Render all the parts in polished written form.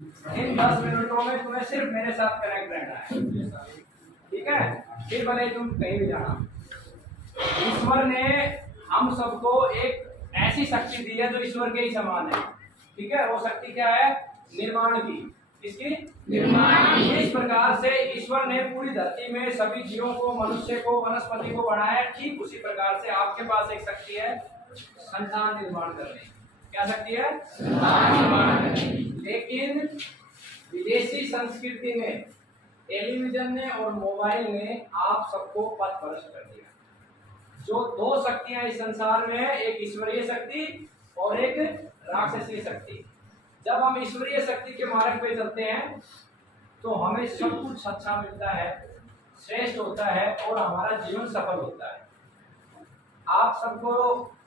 इन 10 मिनटों में तुम्हें सिर्फ मेरे साथ कनेक्ट रहना है, ठीक है। फिर भले तुम कहीं भी जाना। ईश्वर ने हम सबको एक ऐसी शक्ति दी है जो ईश्वर के ही समान है, ठीक है। वो शक्ति क्या है? निर्माण की। किसकी? निर्माण। इस प्रकार से ईश्वर ने पूरी धरती में सभी जीवों को, मनुष्य को, वनस्पति को बनाया। ठीक उसी प्रकार से आपके पास एक शक्ति है संतान निर्माण करने की। क्या शक्ति है? संतान निर्माण करने की। लेकिन विदेशी संस्कृति ने, टेलीविजन ने और मोबाइल ने आप सबको पथभ्रष्ट कर दिया। जो दो शक्तियां इस संसार में है, एक ईश्वरीय शक्ति और एक राक्षसीय शक्ति। जब हम ईश्वरीय शक्ति के मार्ग पे चलते हैं तो हमें सब कुछ अच्छा मिलता है, श्रेष्ठ होता है और हमारा जीवन सफल होता है। आप सबको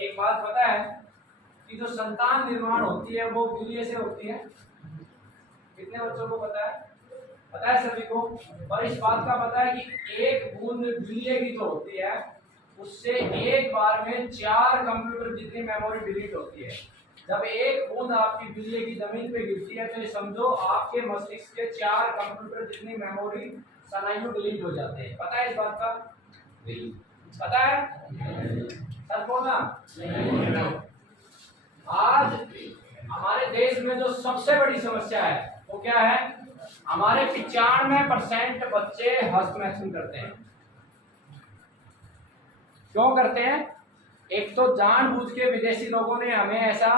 एक बात पता है कि जो संतान निर्माण होती है वो वीर्य से होती है। कितने बच्चों को पता है? पता है सभी को। और इस बात का पता है कि एक बूंद वीर्य की जो होती है उससे एक बार में 4 कंप्यूटर जितनी मेमोरी डिलीट होती है। जब एक बूंद आपकी वीर्य की जमीन पे गिरती है तो ये समझो आपके मस्तिष्क के 4 कंप्यूटर जितनी मेमोरी स्नायु डिलीट हो जाते हैं। पता है इस बात का? पता है? सच बोलना। आज हमारे देश में जो सबसे बड़ी समस्या है वो क्या है? हमारे 95% बच्चे हस्तमैथुन करते हैं। क्यों करते हैं? एक तो जानबूझ के विदेशी लोगों ने हमें ऐसा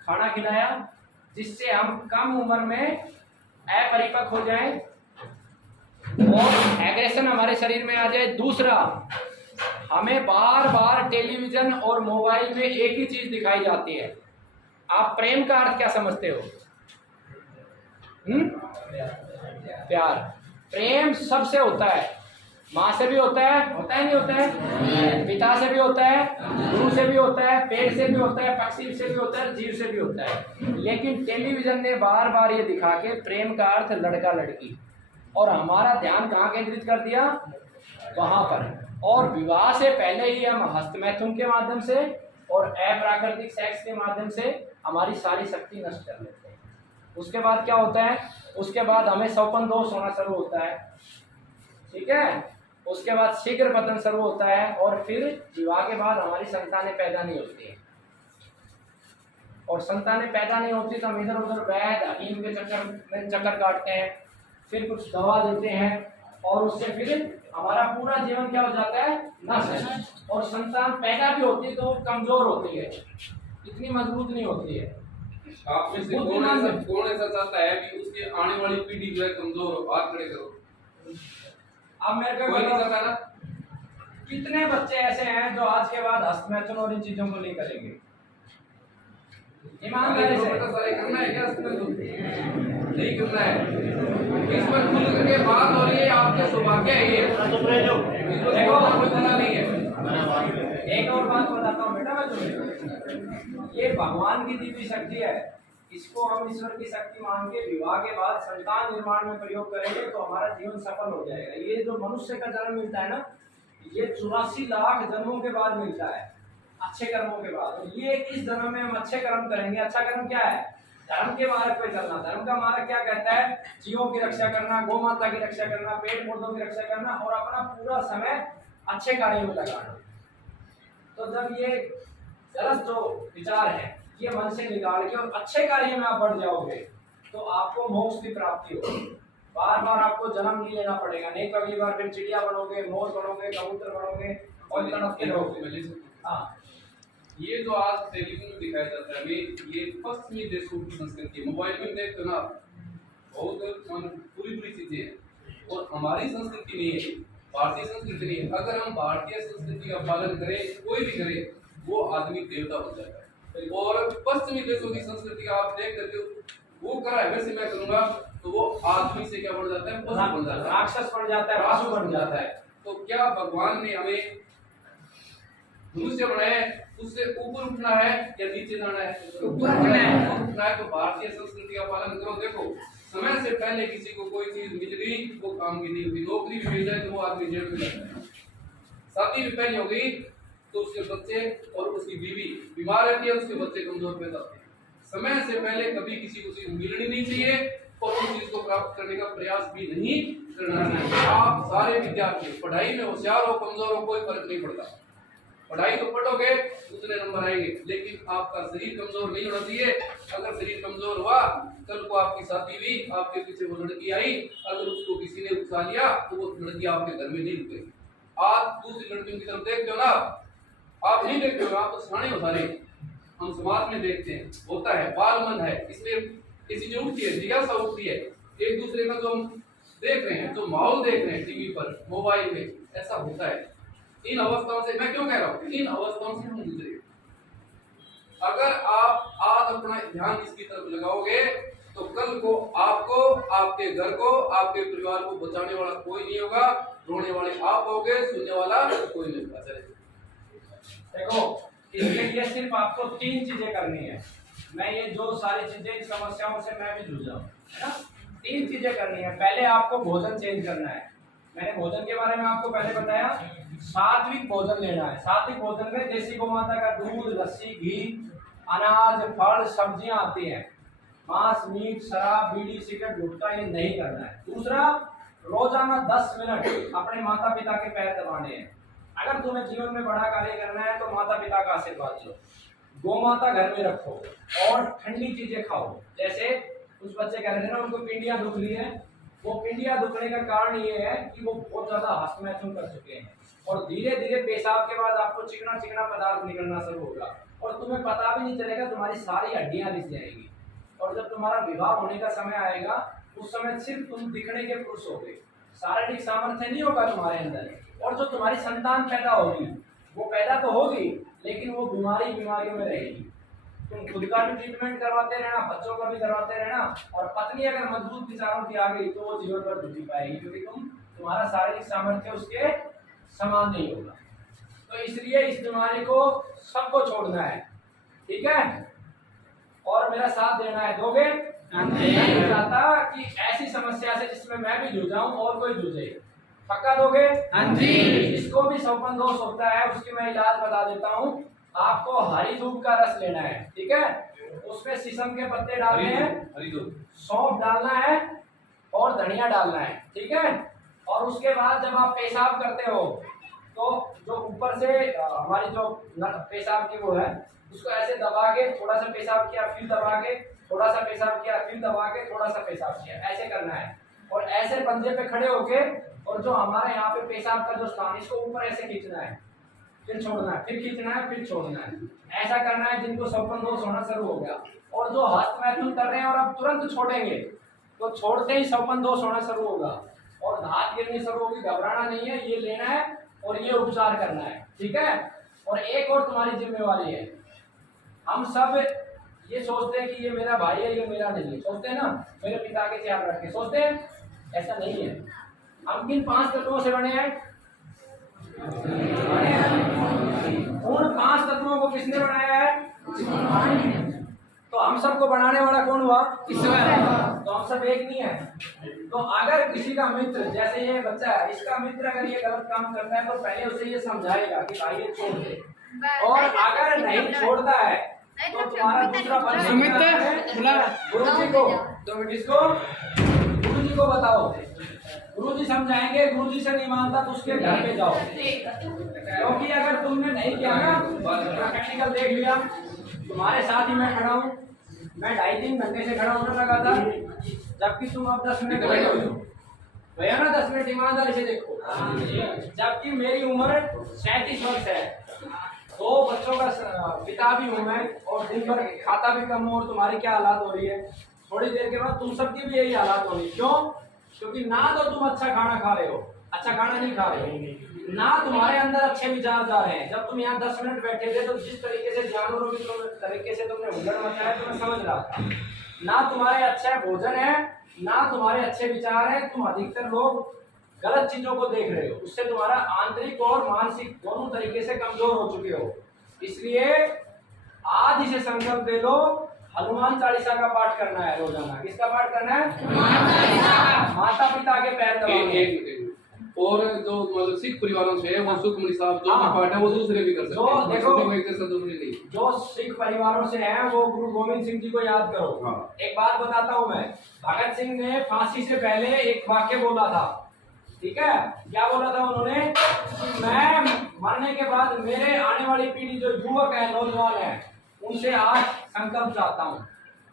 खाना खिलाया जिससे हम कम उम्र में अपरिपक्व हो जाएं और एग्रेशन हमारे शरीर में आ जाए। दूसरा, हमें बार बार टेलीविजन और मोबाइल में एक ही चीज दिखाई जाती है। आप प्रेम का अर्थ क्या समझते हो? प्यार। प्रेम सबसे होता है। माँ से भी होता है नहीं होता है? पिता से भी होता है, गुरु से भी होता है, पेड़ से भी होता है, पक्षी से भी होता है, जीव से भी होता है। लेकिन टेलीविजन ने बार बार ये दिखा के प्रेम का अर्थ लड़का लड़की, और हमारा ध्यान कहाँ केंद्रित कर दिया? वहां पर। और विवाह से पहले ही हम हस्तमैथुन के माध्यम से और अप्राकृतिक सेक्स के माध्यम से हमारी सारी शक्ति नष्ट कर लेते हैं। उसके बाद क्या होता है? उसके बाद हमें सौपन दोष होना शुरू होता है, ठीक है। उसके बाद शीघ्र पतन शुरू होता है और फिर विवाह के बाद हमारी संतानें पैदा नहीं होती है। और संतानें पैदा नहीं होती तो हम इधर उधर वैद हकीम के चक्कर काटते हैं, फिर कुछ दवा देते हैं और उससे फिर हमारा पूरा जीवन क्या हो जाता है? नष्ट। और संतान पैदा भी होती है तो कमजोर होती है, इतनी मजबूत नहीं होती है। आप में से कौन ऐसा चाहता है कि उसके आने वाली पीढ़ी जो है कमजोर हो? हाथ खड़े करो। अब मेरे को कोई नहीं चाहता ना? कितने बच्चे ऐसे हैं जो आज के बाद हस्तमैथुन और इन चीजों को नहीं करेंगे? ईमानदारी से सारे करना है क्या? नहीं करना है। इस पर खुल करके बात हो रही है, आपके सौभाग्य है ये। देखो कोई गुनाह नहीं है। एक और बात बताता हूँ बेटा मैं तुम्हें, ये भगवान की दी हुई शक्ति है। इसको हम ईश्वर की शक्ति मान के विवाह के बाद संतान निर्माण में प्रयोग करेंगे तो हमारा जीवन सफल हो जाएगा। ये जो मनुष्य का जन्म मिलता है ना, ये 84 लाख जन्मों के बाद मिलता है, अच्छे कर्मों के बाद। और ये इस जन्म में हम अच्छे कर्म करेंगे। अच्छा कर्म क्या है? धर्म के मार्ग पे चलना। धर्म का मार्ग क्या कहता है? जीवों की रक्षा करना, गौ माता की रक्षा करना, पेड़ पौधों की रक्षा करना और अपना पूरा समय अच्छे कार्यों में लगाना। तो जब ये गलत जो विचार है ये मन से निकाल के और अच्छे कार्य में आप बढ़ जाओगे तो आपको मोक्ष की प्राप्ति होगी। बार बार आपको जन्म नहीं लेना पड़ेगा। नहीं तो अगली बार फिर चिड़िया बनोगे, मोर बनोगे, कबूतर बनोगे और तड़पते रहोगे। हाँ, ये जो आज टेलीविजन में दिखाया जाता है ये पश्चिमी देशों की संस्कृति। मोबाइल में देखते ना बहुत पूरी चीजें हैं और हमारी संस्कृति नहीं है, भारतीय संस्कृति नहीं है। अगर हम भारतीय संस्कृति का पालन करें, कोई भी करे, वो आदमी देवता हो जाता है। और पश्चिमी देशों की संस्कृति का आप देख करके वो करा है वैसे मैं करूंगा तो वो आदमी से क्या बन जाता है? पशु बन जाता है, राक्षस बन जाता है, पशु बन जाता है। तो क्या भगवान ने हमें मनुष्य बनाया उससे ऊपर उठना है या नीचे जाना है? ऊपर उठना है। तो भारतीय संस्कृति का पालन करो। देखो समय से पहले किसी को कोई चीज मिल गई वो काम की नहीं होती। नौकरी भी मिल जाए तो वो आदमी जेल में जाता है। शादी भी पहले हो गई तो उसके बच्चे और उसकी बीवी बीमार रहती है, उसके बच्चे कमजोर पैदा होते हैं। समय से पहले कभी किसी को चीज मिलनी नहीं चाहिए करने का प्रयास भी नहीं करना चाहिए। आप सारे विद्यार्थी पढ़ाई में होशियार हो कमजोर हो कोई फर्क नहीं पड़ता, पढ़ाई तो पढ़ोगे उतने नंबर आएंगे, लेकिन आपका शरीर कमजोर नहीं होना चाहिए। अगर शरीर कमजोर हुआ, कल को आपकी शादी हुई, आपके पीछे वो लड़की आई, अगर उसको किसी ने उकसा लिया तो वो लड़की आपके घर में नहीं रुकेगी। आज दूसरी लड़कियों की तरफ देखते हो ना, आप नहीं देखते हो, आप तो सराहनीय हो सारे, हम समाज में देखते हैं, होता है, बाल मन है, इसलिए किसी जो उठती है, जिज्ञासा उठती है, एक दूसरे का जो हम देख रहे हैं, जो माहौल देख रहे हैं टीवी पर, मोबाइल में, ऐसा होता है। इन अवस्थाओं से मैं क्यों कह रहा हूँ, इन अवस्थाओं से हम गुजरे। अगर आप आज अपना ध्यान इसकी तरफ लगाओगे तो कल को आपको, आपके घर को, आपके परिवार को बचाने वाला कोई नहीं होगा, रोने वाले आप होगे, सुनने वाला कोई नहीं होगा। देखो, इसके लिए सिर्फ आपको 3 चीजें करनी है। मैं ये जो सारी चीजें, इन समस्याओं से मैं भी जूझा हूं, है ना। 3 चीजें करनी है। पहले आपको भोजन चेंज करना है। मैंने भोजन के बारे में आपको पहले बताया, सात्विक भोजन लेना है। सात्विक भोजन में देसी गौ माता का दूध, लस्सी, घी, अनाज, फल, सब्जियां आती हैं। मांस, मीट, शराब, बीड़ी, सिगरेट, गुटखा ये नहीं करना है। दूसरा, रोजाना 10 मिनट अपने माता पिता के पैर दबाने हैं। अगर तुम्हें जीवन में बड़ा कार्य करना है तो माता पिता का आशीर्वाद लो, गौ माता घर में रखो और ठंडी चीजें खाओ। जैसे कुछ बच्चे कह रहे थे ना, उनको पिंडियां दुख रही है, वो पिंडियां दुखने का कारण ये है कि वो बहुत ज्यादा हस्तमैथुन कर चुके हैं और धीरे धीरे पेशाब के बाद आपको चिकना चिकना पदार्थ निकलना शुरू होगा और तुम्हें पता भी नहीं चलेगा, तुम्हारी सारी हड्डियां रिस जाएंगी। और जब तुम्हारा विवाह होने का समय आएगा, उस समय सिर्फ तुम दिखने के पुरुष होगे, शारीरिक सामर्थ्य नहीं होगा तुम्हारे अंदर। और जो तुम्हारी संतान पैदा होगी, वो पैदा तो होगी लेकिन वो बीमारियों में रहेगी। तुम खुद का भी ट्रीटमेंट करवाते रहना, बच्चों का भी करवाते रहना, और पत्नी अगर मजबूत विचारों की आ गई तो वो जीवन भर दुखी पाएगी, क्योंकि तुम्हारा शारीरिक सामर्थ्य उसके समान नहीं होगा। तो इसलिए इस बीमारी को सबको छोड़ना है, ठीक है, और मेरा साथ देना है। दोगे? मैं चाहता कि ऐसी समस्या से जिसमें मैं भी जूझाऊं और कोई जूझे, पक्का दोगे? हाँ जी। जिसको भी सौपन दोष होता है उसकी मैं इलाज बता देता हूँ। आपको हरी धूप का रस लेना है, ठीक है, उसमें शीशम के पत्ते डालने हैं, सौंफ डालना है और धनिया डालना है, ठीक है। और उसके बाद जब आप पेशाब करते हो तो जो ऊपर से हमारी जो पेशाब की वो है, उसको ऐसे दबा के थोड़ा सा पेशाब किया, फिर दबा के थोड़ा सा पेशाब किया, फिर दबा के थोड़ा सा पेशाब किया, ऐसे करना है। और ऐसे पंजे पे खड़े होके, और जो हमारे यहाँ पे पेशाब का जो स्थान, इसको ऊपर ऐसे खींचना है, फिर छोड़ना है, फिर खींचना है, फिर छोड़ना है। ऐसा करना है जिनको सौपन दोष होना शुरू हो गया और जो हस्तमैथुन कर रहे हैं और अब तुरंत छोड़ेंगे, तो छोड़ते ही सौपन दोष होना शुरू होगा और धात गिरनी शुरू होगी। घबराना नहीं है, ये लेना है और ये उपचार करना है, ठीक है। और एक और तुम्हारी जिम्मेवारी है, हम सब ये सोचते हैं कि ये मेरा भाई है, ये मेरा नहीं है, सोचते हैं ना, मेरे पिता के ख्याल रख के सोचते हैं, ऐसा नहीं है। हम किन 5 तत्वों से बने हैं? उन 5 तत्वों को किसने बनाया है? तो हम सबको बनाने वाला कौन हुआ? ईश्वर। तो हम सब एक नहीं है। तो अगर किसी का मित्र, जैसे ये बच्चा है, इसका मित्र अगर ये गलत काम करता है तो पहले उसे ये समझाएगा कि भाई ये छोड़ दे, और अगर नहीं छोड़ता है तो तुम्हारा दूसरा गुरुजी को, इसको गुरुजी को बताओ, गुरुजी समझाएंगे, गुरुजी से नहीं मानता तो उसके घर पे जाओ, क्योंकि अगर तुमने नहीं किया ना, प्रैक्टिकल देख लिया, तुम्हारे साथ ही मैं खड़ा हूँ, मैं 2.5-3 घंटे से खड़ा होने लगा था, जबकि तुम अब 10 मिनट खड़े हो भैया ना, 10 मिनट ईमानदारी से देखो। जबकि मेरी उम्र 37 वर्ष है, 2 बच्चों का पिता भी हूँ मैं, और दिन भर खाता भी कम हूँ, और तुम्हारी क्या हालात हो रही है, थोड़ी देर के बाद तुम सबकी भी यही हालात होगी। क्यों? क्योंकि ना तो तुम अच्छा खाना खा रहे हो, अच्छा खाना नहीं खा रहे हो, ना तुम्हारे अंदर अच्छे विचार जा रहे हैं। जब तुम यहाँ 10 मिनट बैठे थे तो जिस तरीके से जानवरों की तरीके से तुमने हुल्लड़ मचाया तो मैं समझ रहा था, ना तुम्हारे अच्छा भोजन है, ना तुम्हारे अच्छे विचार है, तुम अधिकतर लोग गलत चीजों को देख रहे हो, उससे तुम्हारा आंतरिक और मानसिक दोनों तरीके से कमजोर हो चुके हो। इसलिए आज इसे संकल्प ले लो, हनुमान चालीसा का पाठ करना है रोजाना। किसका पाठ करना है? माता पिता के पैर दबाने। और जो मतलब सिख परिवारों से है वो सुखमणि साहब जो हाँ। भी पाठ है वो दूसरे भी कर सकते जो हैं, देखो, दूसरे को एक जैसा दूसरे नहीं। जो सिख परिवारों से हैं वो गुरु गोविंद सिंह जी को याद करो। हाँ। एक बात बताता हूँ मैं, भगत सिंह ने फांसी से पहले एक वाक्य बोला था, ठीक है? क्या बोला था उन्होंने? कि मैं मरने के बाद मेरे आने वाली पीढ़ी जो युवक है, नौजवान है, उनसे आज संकल्प चाहता हूँ।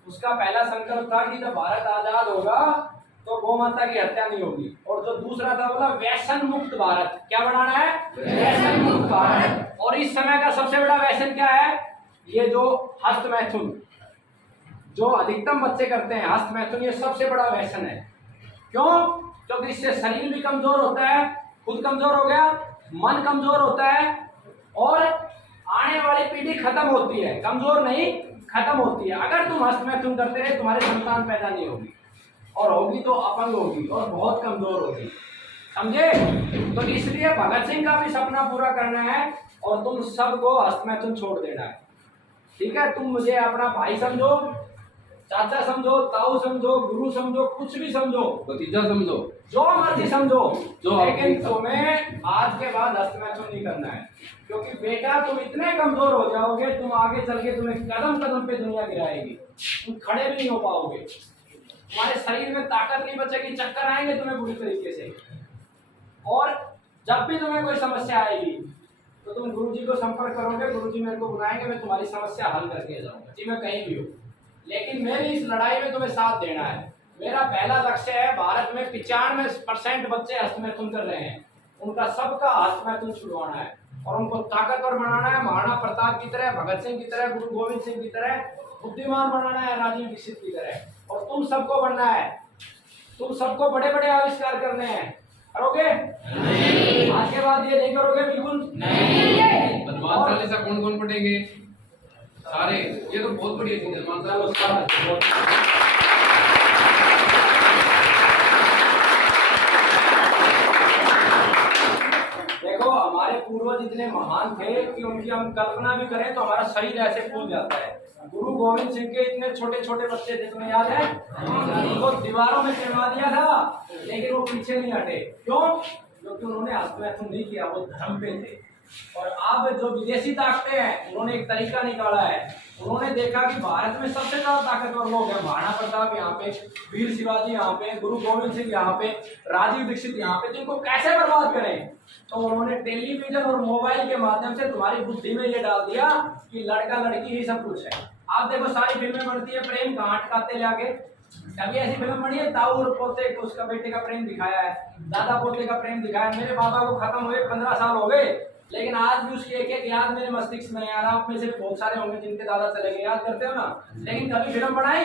उसका पहला संकल्प था कि जब भारत आजाद होगा तो गौ माता की हत्या नहीं होगी, और जो दूसरा था बोला व्यसन मुक्त भारत। क्या बनाना है? व्यसन मुक्त भारत। और इस समय का सबसे बड़ा व्यसन क्या है? ये जो हस्त मैथुन, जो अधिकतम बच्चे करते हैं, हस्त मैथुन, ये सबसे बड़ा व्यसन है। क्यों? क्योंकि इससे शरीर भी कमजोर होता है, खुद कमजोर हो गया, मन कमजोर होता है, और आने वाली पीढ़ी खत्म होती है, कमजोर नहीं खत्म होती है। अगर तुम हस्त मैथुन करते रहे, तुम्हारे संतान पैदा नहीं होगी, और होगी तो अपंग होगी और बहुत कमजोर होगी, समझे? तो इसलिए भगत सिंह का भी सपना पूरा करना है और तुम सबको हस्त मैथुन छोड़ देना है, ठीक है? तुम मुझे अपना भाई समझो, चाचा समझो, ताऊ समझो, गुरु समझो, कुछ भी समझो, भतीजा समझो, जो मर्जी समझो, लेकिन आपकी- तुम्हें आज के बाद हस्त मैथुन नहीं करना है। क्योंकि बेटा तुम इतने कमजोर हो जाओगे, तुम आगे चल के तुम्हें कदम कदम पे दुनिया गिराएगी, तुम खड़े भी नहीं हो पाओगे, तुम्हारे शरीर में ताकत नहीं बचेगी, चक्कर आएंगे तुम्हें बुरी तरीके से। और जब भी तुम्हें कोई समस्या आएगी तो तुम गुरुजी को संपर्क करोगे, गुरुजी मेरे को बुलाएंगे, मैं तुम्हारी समस्या हल करके जाऊंगा, जी मैं कहीं भी हूँ। लेकिन मेरी इस लड़ाई में तुम्हें साथ देना है। मेरा पहला लक्ष्य है, भारत में 95% बच्चे हस्त मैथुन कर रहे हैं, उनका सबका हस्त मैथुन छुड़वाना है और उनको ताकतवर बनाना है, महाराणा प्रताप की तरह, भगत सिंह की तरह, गुरु गोविंद सिंह की तरह बुद्धिमान बनाना है, राजीव दीक्षित की तरह। और तुम सबको बनना है, तुम सबको बड़े बड़े आविष्कार करने हैं। करोगे? आज के बाद ये नहीं करोगे? बिल्कुल नहीं। हनुमान चालीसा कौन कौन पढ़ेंगे? सारे। ये तो बहुत बढ़िया चीज है हनुमान चालीसा। देखो, हमारे पूर्वज इतने महान थे कि उनकी हम कल्पना भी करें तो हमारा शरीर ऐसे फूल जाता है। गुरु गोविंद सिंह के इतने छोटे छोटे बच्चे थे, तुम्हें याद है? उनको दीवारों में चिनवा दिया था, लेकिन वो पीछे नहीं हटे। क्यों? क्योंकि उन्होंने हस्त मैथुन नहीं किया, वो धर्म पे थे। और अब जो विदेशी ताकतें हैं, उन्होंने एक तरीका निकाला है। उन्होंने देखा कि भारत में सबसे ज्यादा ताकतवर लोग हैं, महाराणा प्रताप यहाँ पे, वीर शिवाजी यहाँ पे, गुरु गोविंद सिंह यहाँ पे, राजीव दीक्षित यहाँ पे, जिनको कैसे बर्बाद करें। तो उन्होंने टेलीविजन और मोबाइल के माध्यम से तुम्हारी बुद्धि में ये डाल दिया कि लड़का लड़की ही सब कुछ है। आप देखो, सारी फिल्में बनती है प्रेम कहाँ अटकाते लाके। कभी ऐसी फिल्म बनी है ताऊ और पोते को, उसका बेटे का प्रेम दिखाया है, दादा पोते का प्रेम दिखाया है। मेरे बाबा को खत्म हुए 15 साल हो गए, लेकिन आज भी उसकी एक एक याद मेरे मस्तिष्क में यार। आप में से बहुत सारे होंगे जिनके दादा चले गए, याद करते हो ना? लेकिन कभी फिल्म बनाई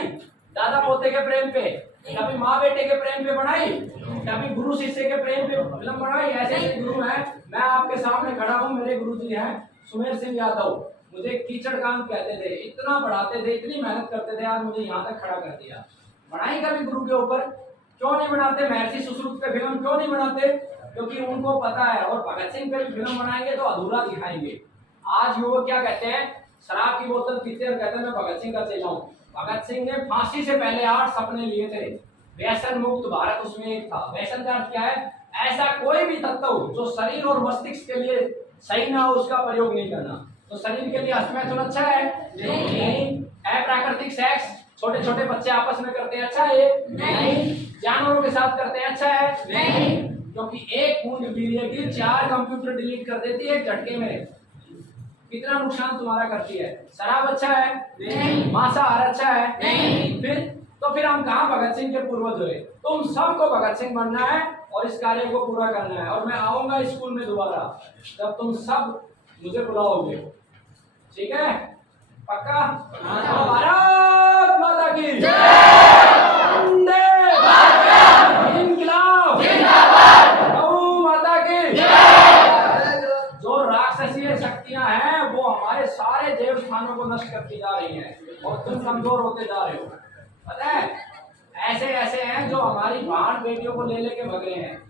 दादा पोते के प्रेम पे, कभी माँ बेटे के प्रेम पे बनाई, कभी गुरु शिष्य के प्रेम पे फिल्म बनाई। ऐसे ऐसे गुरु हैं, मैं आपके सामने खड़ा हूँ, मेरे गुरु जी हैं सुमेर सिंह यादव, मुझे कीचड़ कांत कहते थे, इतना पढ़ाते थे, इतनी मेहनत करते थे, आज मुझे यहाँ तक खड़ा कर दिया। बनाई कभी गुरु के ऊपर? क्यों नहीं बनाते? महर्षि सुश्रुत पे फिल्म क्यों नहीं बनाते? क्योंकि उनको पता है। और भगत सिंह पे भी फिल्म बनाएंगे तो अधूरा दिखाएंगे। आज युवक क्या कहते हैं? शराब की बोतल पीते और कहते हैं मैं भगत सिंह का चेला हूं। भगत सिंह ने फांसी से पहले 8 सपने लिए थे। व्यसन मुक्त भारत उसमें एक था। व्यसन का अर्थ क्या है? ऐसा कोई भी तत्व जो शरीर और मस्तिष्क के लिए सही ना हो, उसका प्रयोग नहीं करना। तो शरीर के लिए हस्त मैथुन अच्छा है? नहीं। अप्राकृतिक सेक्स छोटे छोटे बच्चे आपस में करते हैं, अच्छा है? नहीं। जानवरों के साथ करते हैं, अच्छा है? नहीं। क्योंकि एक बूंद वीर्य की 4 कंप्यूटर डिलीट कर देती है एक झटके में। कितना नुकसान तुम्हारा करती है। शराब अच्छा है? नहीं। मांसाहार अच्छा है? नहीं। फिर हम कहाँ भगत सिंह के पूर्वज हुए? तुम सबको भगत सिंह बनना है और इस कार्य को पूरा करना है। और मैं आऊंगा स्कूल में दोबारा जब तुम सब मुझे बुलाओगे, ठीक है? पक्का? भारत माता की वंदे इंकलाब जिंदाबाद, गौ माता की। जो राक्षसीय शक्तियां हैं वो हमारे सारे देव स्थानों को नष्ट करती जा रही हैं और तुम कमजोर होते जा रहे हो। पता है, ऐसे ऐसे हैं जो हमारी बहन बेटियों को ले लेके भग रहे हैं।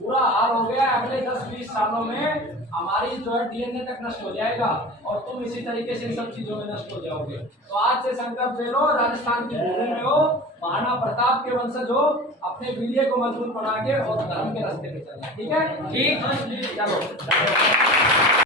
बुरा हाल हो गया, अगले 10-20 सालों में हमारी जो है डीएनए तक नष्ट हो जाएगा और तुम इसी तरीके से इन सब चीजों में नष्ट हो जाओगे। तो आज से संकल्प ले लो, राजस्थान की भूमि में हो, महाराणा प्रताप के वंशज हो, अपने वीर्य को मजबूत बना के और धर्म के रास्ते पे चलना। ठीक है, ठीक, चलो।